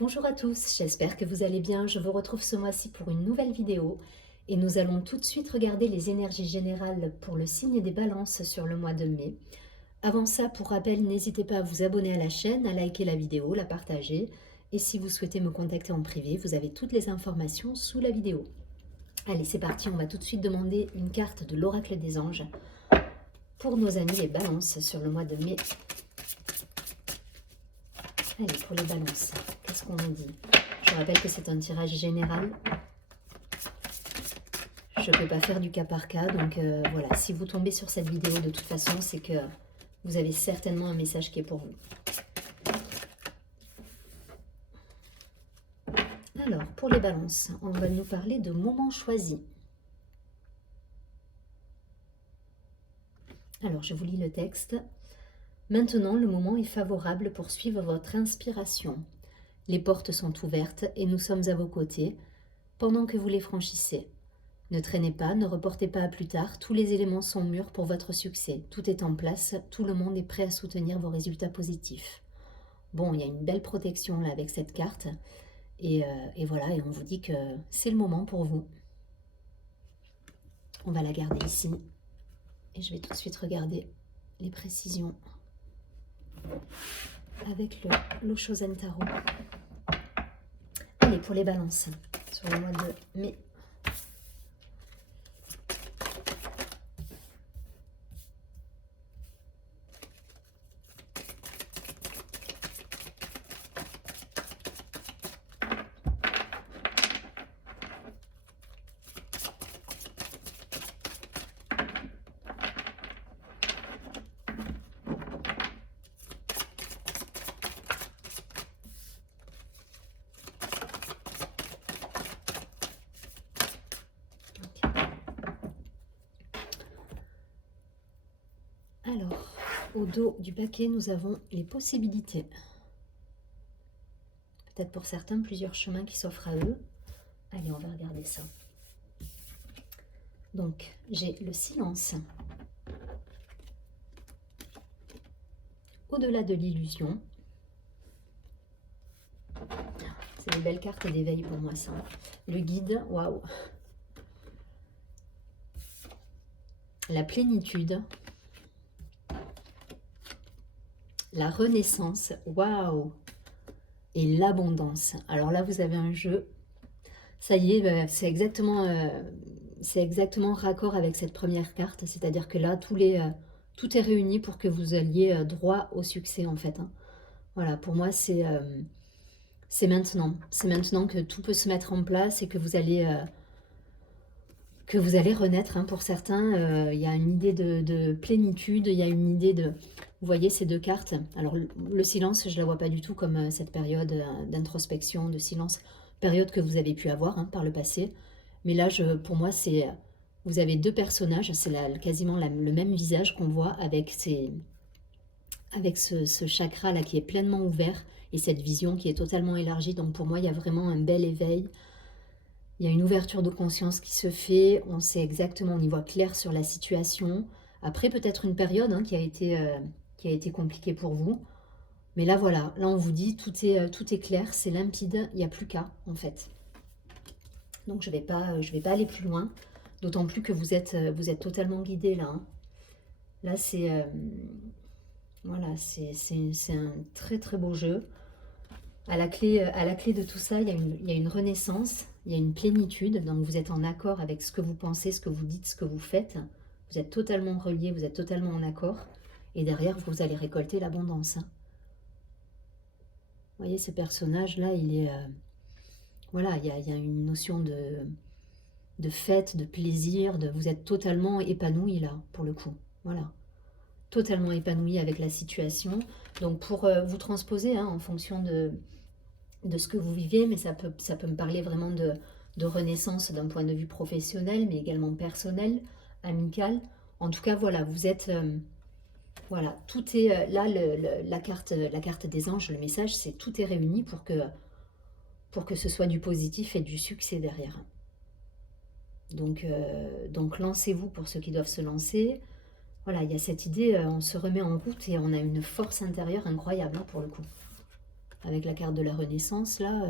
Bonjour à tous, j'espère que vous allez bien. Je vous retrouve ce mois-ci pour une nouvelle vidéo et nous allons tout de suite regarder les énergies générales pour le signe des balances sur le mois de mai. Avant ça, pour rappel, n'hésitez pas à vous abonner à la chaîne, à liker la vidéo, la partager et si vous souhaitez me contacter en privé, vous avez toutes les informations sous la vidéo. Allez, c'est parti, on va tout de suite demander une carte de l'oracle des anges pour nos amis les balances sur le mois de mai. Allez, pour les balances, qu'est-ce qu'on nous dit? Je rappelle que c'est un tirage général. Je ne peux pas faire du cas par cas, donc voilà, si vous tombez sur cette vidéo de toute façon, c'est que vous avez certainement un message qui est pour vous. Alors, pour les balances, on va nous parler de moments choisis. Alors, je vous lis le texte. Maintenant, le moment est favorable pour suivre votre inspiration. Les portes sont ouvertes et nous sommes à vos côtés pendant que vous les franchissez. Ne traînez pas, ne reportez pas à plus tard, tous les éléments sont mûrs pour votre succès. Tout est en place, tout le monde est prêt à soutenir vos résultats positifs. Bon, il y a une belle protection là avec cette carte. Et voilà, et on vous dit que c'est le moment pour vous. On va la garder ici. Et je vais tout de suite regarder les précisions avec le Loshozen Tarot. Allez, pour les balances, sur le mois de mai. Alors, au dos du paquet, nous avons les possibilités. Peut-être pour certains, plusieurs chemins qui s'offrent à eux. Allez, on va regarder ça. Donc, j'ai le silence. Au-delà de l'illusion. C'est des belles cartes d'éveil pour moi, ça. Le guide, waouh. La plénitude. La renaissance, waouh. Et l'abondance. Alors là, vous avez un jeu. Ça y est, c'est exactement raccord avec cette première carte. C'est-à-dire que là, tout est réuni pour que vous alliez droit au succès, en fait. Hein. Voilà, pour moi, c'est maintenant. C'est maintenant que tout peut se mettre en place et que vous allez renaître. Hein. Pour certains, il y a une idée de plénitude, il y a une idée de... Vous voyez ces deux cartes. Alors, le silence, je ne la vois pas du tout comme cette période d'introspection, de silence, période que vous avez pu avoir hein, par le passé. Mais là, pour moi, c'est... Vous avez deux personnages, c'est quasiment le même visage qu'on voit avec ce chakra-là qui est pleinement ouvert et cette vision qui est totalement élargie. Donc pour moi, il y a vraiment un bel éveil. Il y a une ouverture de conscience qui se fait. On sait exactement, on y voit clair sur la situation. Après, peut-être une période hein, qui a été compliquée pour vous. Mais là, voilà. Là, on vous dit, tout est clair, c'est limpide. Il n'y a plus qu'à, en fait. Donc, je vais pas aller plus loin. D'autant plus que vous êtes totalement guidé, là. Hein. Là, c'est... voilà, c'est un très, très beau jeu. À la clé de tout ça, il y a une renaissance, il y a une plénitude. Donc vous êtes en accord avec ce que vous pensez, ce que vous dites, ce que vous faites. Vous êtes totalement reliés, vous êtes totalement en accord. Et derrière, vous allez récolter l'abondance. Hein. Vous voyez, ce personnage-là, il est... voilà, il y a une notion de fête, de plaisir. Vous êtes totalement épanoui là, pour le coup. Voilà. Totalement épanoui avec la situation. Donc pour vous transposer hein, en fonction de ce que vous vivez, mais ça peut me parler vraiment de renaissance d'un point de vue professionnel, mais également personnel, amical. En tout cas, voilà, vous êtes... voilà, tout est... là, la carte des anges, le message, c'est tout est réuni pour que ce soit du positif et du succès derrière. Donc lancez-vous pour ceux qui doivent se lancer. Voilà, il y a cette idée, on se remet en route et on a une force intérieure incroyable hein, pour le coup. avec la carte de la Renaissance, là,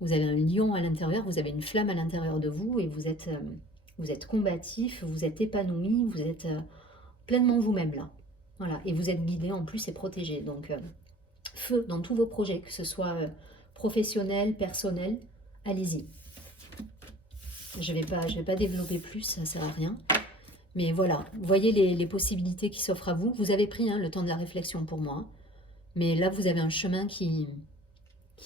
vous avez un lion à l'intérieur, vous avez une flamme à l'intérieur de vous et vous êtes combatif, vous êtes épanoui, vous êtes pleinement vous-même là. Voilà, et vous êtes guidé en plus et protégé. Donc, feu dans tous vos projets, que ce soit professionnel, personnel, allez-y. Je vais pas développer plus, ça ne sert à rien. Mais voilà, voyez les possibilités qui s'offrent à vous. Vous avez pris le temps de la réflexion pour moi. Mais là, vous avez un chemin qui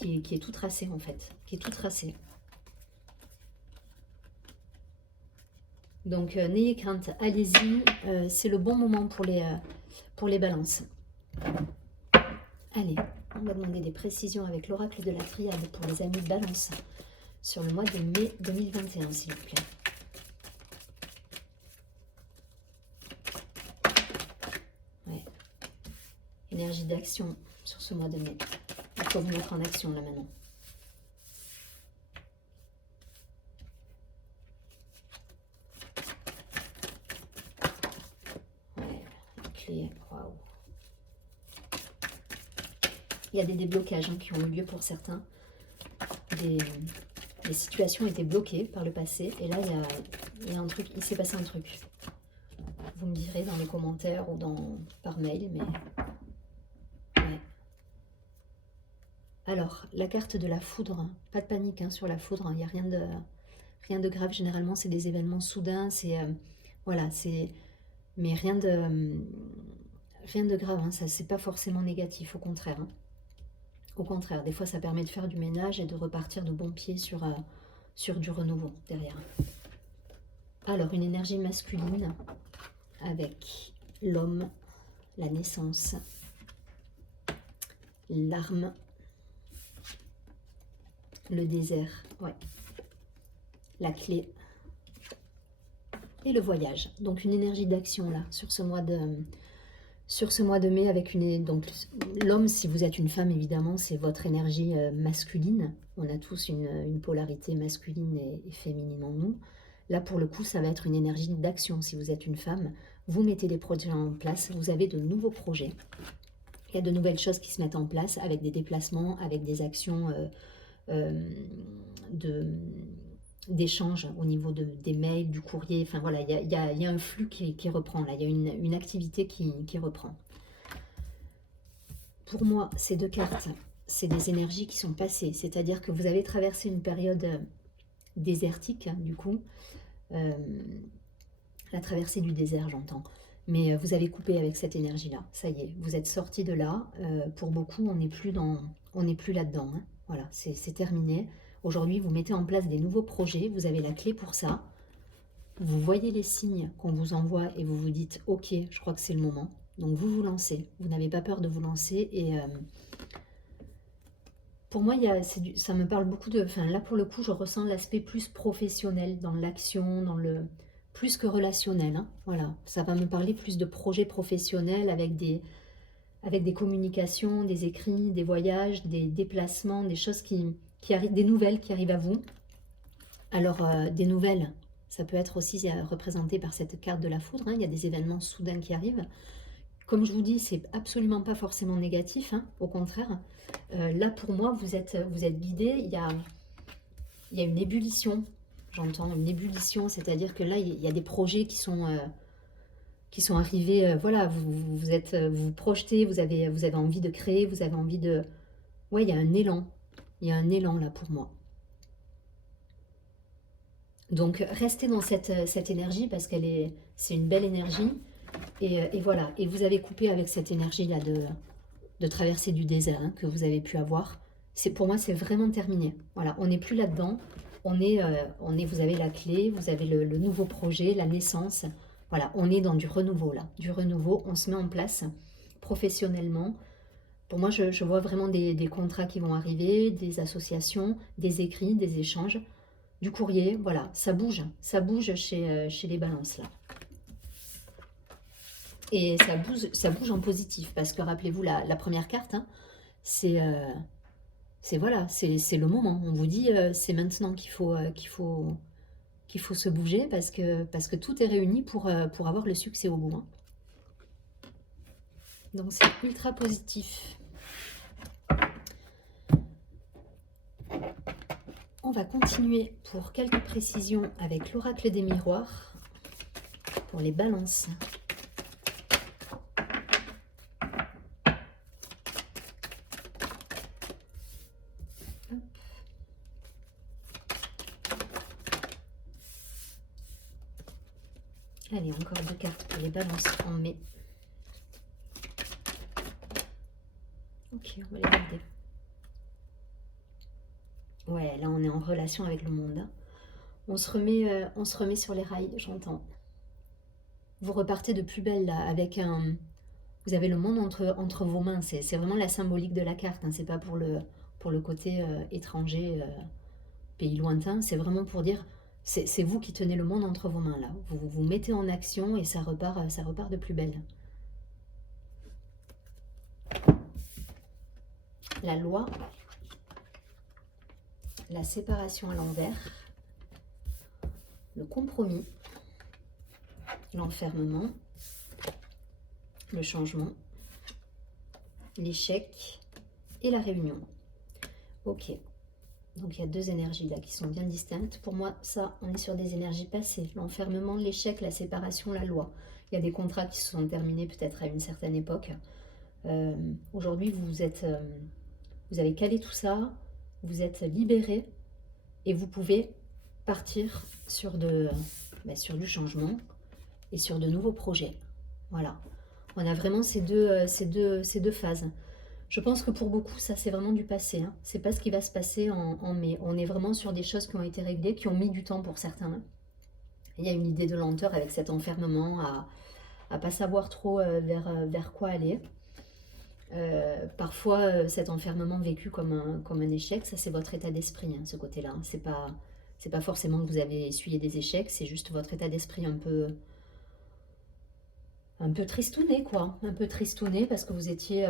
est tout tracé en fait. Qui est tout tracé. Donc, n'ayez crainte, allez-y. C'est le bon moment pour les balances. Allez, on va demander des précisions avec l'oracle de la triade pour les amis de balance sur le mois de mai 2021, s'il vous plaît. Ouais. Énergie d'action sur ce mois de mai. Il faut vous mettre en action là maintenant. Ouais, clé, waouh. Il y a des déblocages qui ont eu lieu pour certains. Les situations étaient bloquées par le passé. Et là, il y a un truc, il s'est passé un truc. Vous me direz dans les commentaires ou par mail, mais... Ouais. Alors, la carte de la foudre. Pas de panique sur la foudre. Il n'y a rien de grave. Généralement, c'est des événements soudains. Voilà, c'est... Mais rien de grave. Ça, c'est pas forcément négatif, au contraire. Au contraire, des fois ça permet de faire du ménage et de repartir de bon pied sur du renouveau derrière. Alors, une énergie masculine avec l'homme, la naissance, l'arme, le désert, ouais, la clé et le voyage. Donc une énergie d'action là sur ce mois de mai avec donc l'homme, si vous êtes une femme évidemment, c'est votre énergie masculine. On a tous une polarité masculine et féminine en nous. Là pour le coup, ça va être une énergie d'action. Si vous êtes une femme, vous mettez des projets en place, vous avez de nouveaux projets. Il y a de nouvelles choses qui se mettent en place avec des déplacements, avec des actions d'échange au niveau des mails, du courrier, enfin voilà, il y a un flux qui reprend là, il y a une activité qui reprend. Pour moi, ces deux cartes, c'est des énergies qui sont passées, c'est-à-dire que vous avez traversé une période désertique, du coup, la traversée du désert, j'entends, mais vous avez coupé avec cette énergie-là, ça y est, vous êtes sorti de là, pour beaucoup, on n'est plus là-dedans, voilà, c'est terminé. Aujourd'hui, vous mettez en place des nouveaux projets, vous avez la clé pour ça. Vous voyez les signes qu'on vous envoie et vous vous dites « Ok, je crois que c'est le moment ». Donc vous vous lancez, vous n'avez pas peur de vous lancer. Et pour moi, ça me parle beaucoup de... Enfin, là, pour le coup, je ressens l'aspect plus professionnel dans l'action, plus que relationnel. Voilà, ça va me parler plus de projets professionnels avec des communications, des écrits, des voyages, des déplacements, des choses qui arrivent, des nouvelles qui arrivent à vous. Alors, des nouvelles, ça peut être aussi représenté par cette carte de la foudre. Il y a des événements soudains qui arrivent. Comme je vous dis, c'est absolument pas forcément négatif, au contraire. Là, pour moi, vous êtes guidé. Il y a une ébullition, j'entends une ébullition, c'est-à-dire que là, il y a des projets qui sont arrivés. Voilà, vous projetez, vous avez envie de créer, vous avez envie de... Ouais, il y a un élan. Il y a un élan là pour moi. Donc restez dans cette énergie parce c'est une belle énergie. Et voilà, et vous avez coupé avec cette énergie-là de traversée du désert que vous avez pu avoir. Pour moi, c'est vraiment terminé. Voilà, on n'est plus là-dedans. Vous avez la clé, vous avez le nouveau projet, la naissance. Voilà, on est dans du renouveau là. Du renouveau, on se met en place professionnellement. Pour moi, je vois vraiment des contrats qui vont arriver, des associations, des écrits, des échanges, du courrier. Voilà, ça bouge chez les balances là. Et ça bouge en positif, parce que rappelez-vous, la première carte, c'est voilà, c'est le moment. On vous dit, c'est maintenant qu'il faut se bouger, parce que tout est réuni pour avoir le succès au bout. Donc c'est ultra positif. On va continuer pour quelques précisions avec l'oracle des miroirs pour les balances. Allez, encore 2 cartes pour les balances en mai. Ok, on va les garder. Ouais, là on est en relation avec le monde. Hein. On se remet sur les rails, j'entends. Vous repartez de plus belle là, avec un... Vous avez le monde entre vos mains. C'est vraiment la symbolique de la carte. Hein. C'est pas pour le côté étranger, pays lointain. C'est vraiment pour dire, c'est vous qui tenez le monde entre vos mains là. Vous vous mettez en action et ça repart de plus belle. La loi, la séparation à l'envers, le compromis, l'enfermement, le changement, l'échec et la réunion. Ok, donc il y a 2 énergies là qui sont bien distinctes. Pour moi, ça, on est sur des énergies passées. L'enfermement, l'échec, la séparation, la loi. Il y a des contrats qui se sont terminés peut-être à une certaine époque. Aujourd'hui, vous avez calé tout ça, vous êtes libéré et vous pouvez partir sur du changement et sur de nouveaux projets. Voilà. On a vraiment ces deux phases. Je pense que pour beaucoup, ça c'est vraiment du passé. Hein. C'est pas ce qui va se passer en mai. On est vraiment sur des choses qui ont été réglées, qui ont mis du temps pour certains. Il y a une idée de lenteur avec cet enfermement, à pas savoir trop vers quoi aller. Parfois, cet enfermement vécu comme un échec, ça c'est votre état d'esprit, hein, ce côté-là. Hein. C'est pas forcément que vous avez essuyé des échecs, c'est juste votre état d'esprit un peu tristouné, quoi. Un peu tristouné parce que vous étiez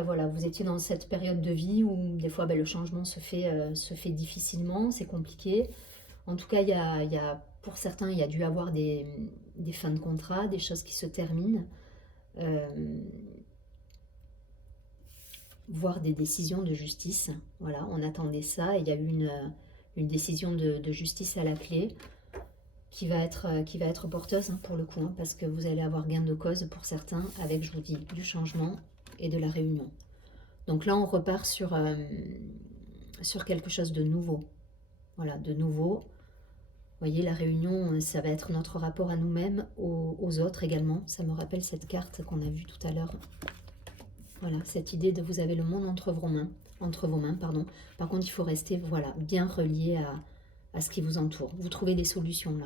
dans cette période de vie où des fois le changement se fait difficilement, c'est compliqué. En tout cas, pour certains, il y a dû avoir des fins de contrat, des choses qui se terminent. Voire des décisions de justice. Voilà, on attendait ça et il y a eu une décision de justice à la clé qui va être porteuse hein, pour le coup, hein, parce que vous allez avoir gain de cause pour certains avec, je vous dis, du changement et de la réunion. Donc là, on repart sur quelque chose de nouveau. Voilà, de nouveau. Vous voyez, la réunion, ça va être notre rapport à nous-mêmes, aux autres également. Ça me rappelle cette carte qu'on a vue tout à l'heure. Voilà, cette idée de vous avez le monde entre vos mains. Par contre, il faut rester bien relié à ce qui vous entoure. Vous trouvez des solutions là.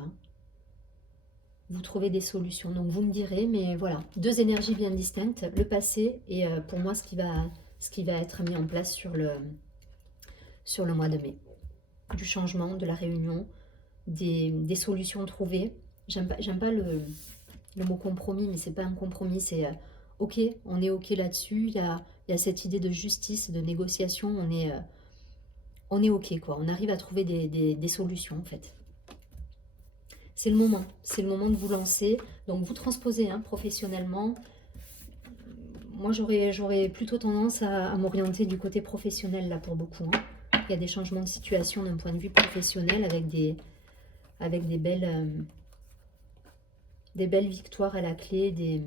Vous trouvez des solutions. Donc vous me direz, mais voilà, 2 énergies bien distinctes, le passé et pour moi ce qui va être mis en place sur le mois de mai. Du changement, de la réunion, des solutions trouvées. J'aime pas le mot compromis, mais c'est pas un compromis, c'est ok, on est ok là-dessus. Il y a cette idée de justice, de négociation, on est ok quoi. On arrive à trouver des solutions en fait. C'est le moment de vous lancer. Donc vous transposez hein, professionnellement. Moi j'aurais plutôt tendance à m'orienter du côté professionnel là pour beaucoup. Hein. Il y a des changements de situation d'un point de vue professionnel avec des belles victoires à la clé.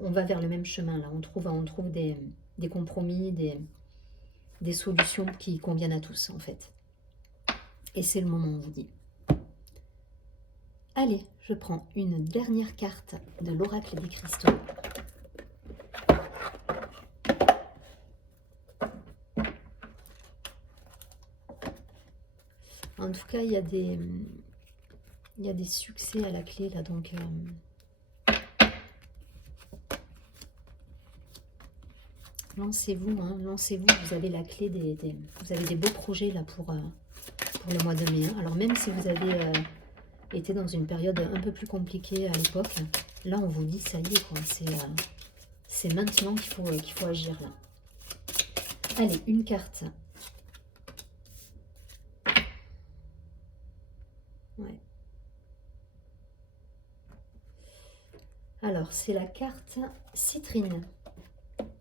On va vers le même chemin là. On trouve des compromis, des solutions qui conviennent à tous en fait. Et c'est le moment, on vous dit. Allez, je prends une dernière carte de l'oracle des cristaux. En tout cas, il y a des succès à la clé là, donc lancez-vous, hein, lancez-vous. Vous avez la clé vous avez des beaux projets là pour le mois de mai. Hein. Alors même si vous avez été dans une période un peu plus compliquée à l'époque, là on vous dit ça y est quoi, c'est maintenant qu'il faut agir là. Allez, une carte. Ouais. Alors c'est la carte citrine,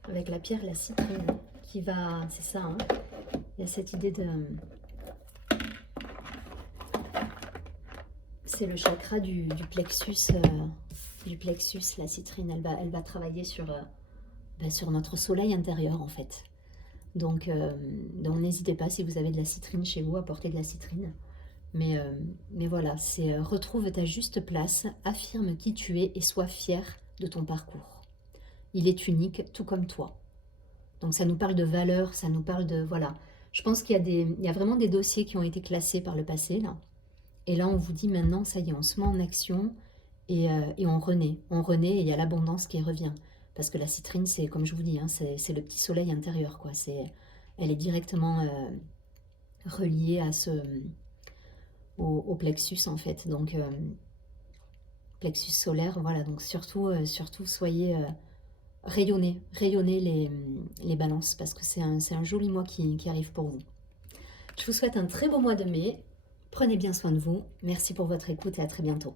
avec la pierre la citrine qui va, c'est ça, hein, il y a cette idée C'est le chakra du plexus, la citrine. Elle va travailler sur, sur notre soleil intérieur en fait. Donc n'hésitez pas, si vous avez de la citrine chez vous, à porter de la citrine. Mais voilà, c'est retrouve ta juste place, affirme qui tu es et sois fier de ton parcours. Il est unique, tout comme toi. Donc ça nous parle de valeurs, ça nous parle de... Voilà. Je pense il y a vraiment des dossiers qui ont été classés par le passé, là. Et là, on vous dit maintenant, ça y est, on se met en action et on renaît. On renaît et il y a l'abondance qui revient. Parce que la citrine, c'est, comme je vous dis, hein, c'est le petit soleil intérieur, quoi. Elle est directement reliée à au plexus, en fait. Donc, plexus solaire, voilà. Donc, surtout soyez... rayonnez les balances, parce que c'est un joli mois qui arrive pour vous. Je vous souhaite un très beau mois de mai. Prenez bien soin de vous. Merci pour votre écoute et à très bientôt.